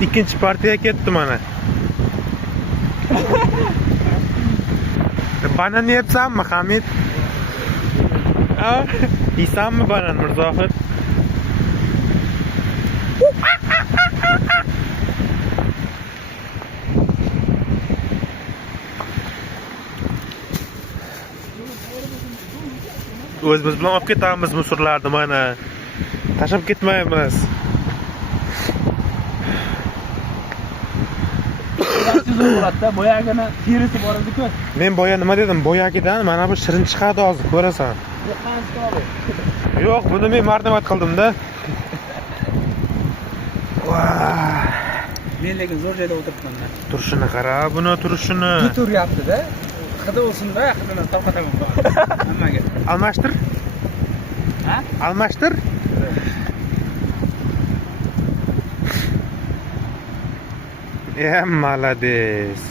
İkinci partiye ketdim ana. Banan yepsanmı Hamid? Yeysanmı banan Mirzohid? O'zimiz bilan olib ketamiz musorlarni mana. Tashlab ketmaymiz. Boyagina terisi bor edi-ku. Men boya nima dedim? Boyagidan mana bu shirin chiqadi hozir, ko'rasan. Yo'q, buni men marhamat qildim-da. Men lekin zo'r joyda o'tiribman-da. Turishini qara, buni turishini. Turyapti-da. Hidi bo'lsin-da, hidini tarqataman. Hammaga. Almashtir. Ha? Almashtir. Молодец.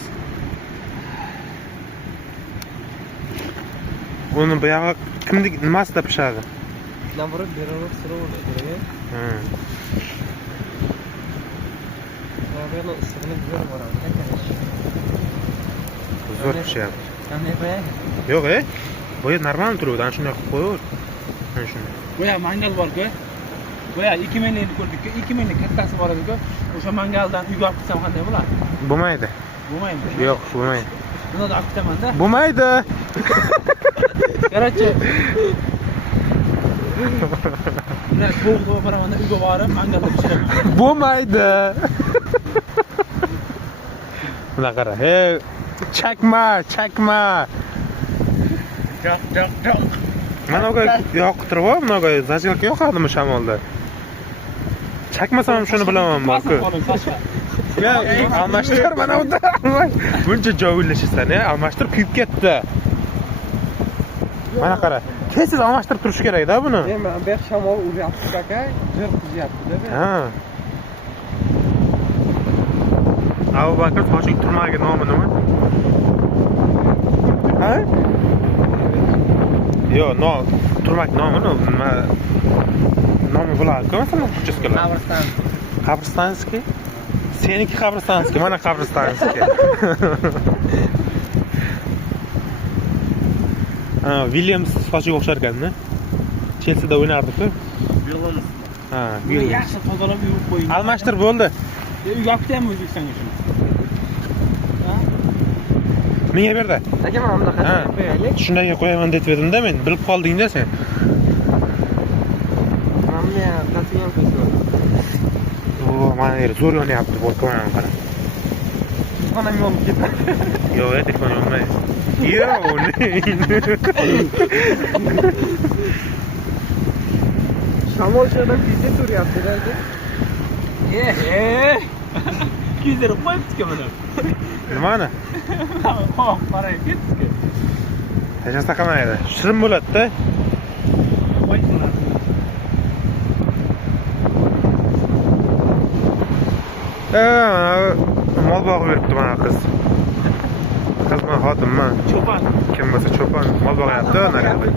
Uni bu yoqqa kimdik nimasida pishadi? Navrot beroq surov kerak. Navrot isig'ini zo'r boradi. Zo'r pishyapti. Qanday qo'yay? Yo'q, bu normal turibdi. Ana shunday qilib qo'yaver. Mana shunday. Bo'ya mangal bor-ku. Bo'ya 2000 lik ko'rdik-ku. 2000 lik kattasi bor edi-ku. O'sha mangaldan uyga olib ketsam qanday bo'ladi? Bo'lmaydi. Bo'lmaydi. Yo'q, bo'lmaydi. Buni da olib ketaman-da. Bo'lmaydi. Qarachi. Buni to'g'ri boraman, uyga borib mangalda pishiraman. Bo'lmaydi. Buna qara. Hey, chakma. Joq. Mana bu yoqib turib, mana bu zajelka yoqadimi shamolda? Chakmasam ham shuni bilaman borku. Ya, almashtir mana unda. Buncha joylashasan, almashtir kuyib ketdi. Mana qara. Tez almashtirib turish kerak-da buni. Men bu shamol uryapti aka, jir qizyapti-da. Ha. Abu Bakr soching turmagi nomi nima? Ha? Yo, no, turmak nomi nima? Nomi bo'ladi-ku, masalan, Kucheskala. Qabristonskiy. Seniki qabristonskiy, mana qabristonskiy. Williams sochiga o'xshar ekan-da. Chelseada o'ynardi-ku. Williams. Ha, Williams. Yaxshi tozalab yuvib qo'ying. Almashtir bo'ldi. Uyga olib ketaymi O'zbekistonga shuni? Menga berdi. Aka, mana bunaqa qo'yaylik. Shunday qo'yaman deb edim-da men. Bilib qolding-da sen. Mana qasiyam qo'ysa. Mana yer zo'r yonyapti, bolkon qara. Xonam yonib ketadi. Yo'q, telefon yonmaydi. Shamol shundan bizga turyapti-da. Kizerib qo'yibdi-ku mana. Nimani? Xo'p, qarang, ketdi-ku. Hech narsa qilmaydi. Shirin bo'ladi-da. Mol boqib yuribdi mana qiz. Qizman, xotinman. Cho'pon. Kim bo'lsa cho'pon mol boqyapti naryoqda.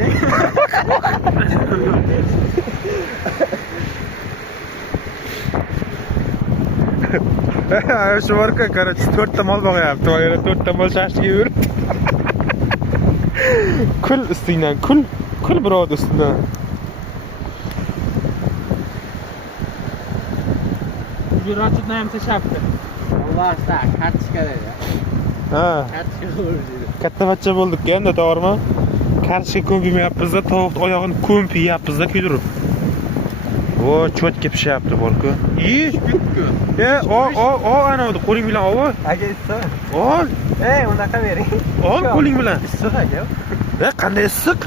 Shu borku, короче, 4 ta mol boqyapti. Va yana 4 ta mol shashtiga yuribdi. Kul ustingdan, kul birovni ustidan. Yurachidni ham tashlabdi. Alloh sa, kartochka dedi. Ha. Kartochka bo'ldi. Katta bachcha bo'ldik-ku endi, to'g'rimi? Kartochka ko'miyapmiz-da, tovuq oyog'ini ko'mib yeyapmiz-da kuydirib. O, cho'tga pishyapti bo'lku. Ana unda qo'ling bilan ol. Aka, issiq. Ol. Unaqa bering. Ol qo'ling bilan. Issiq aka. Qanday issiq?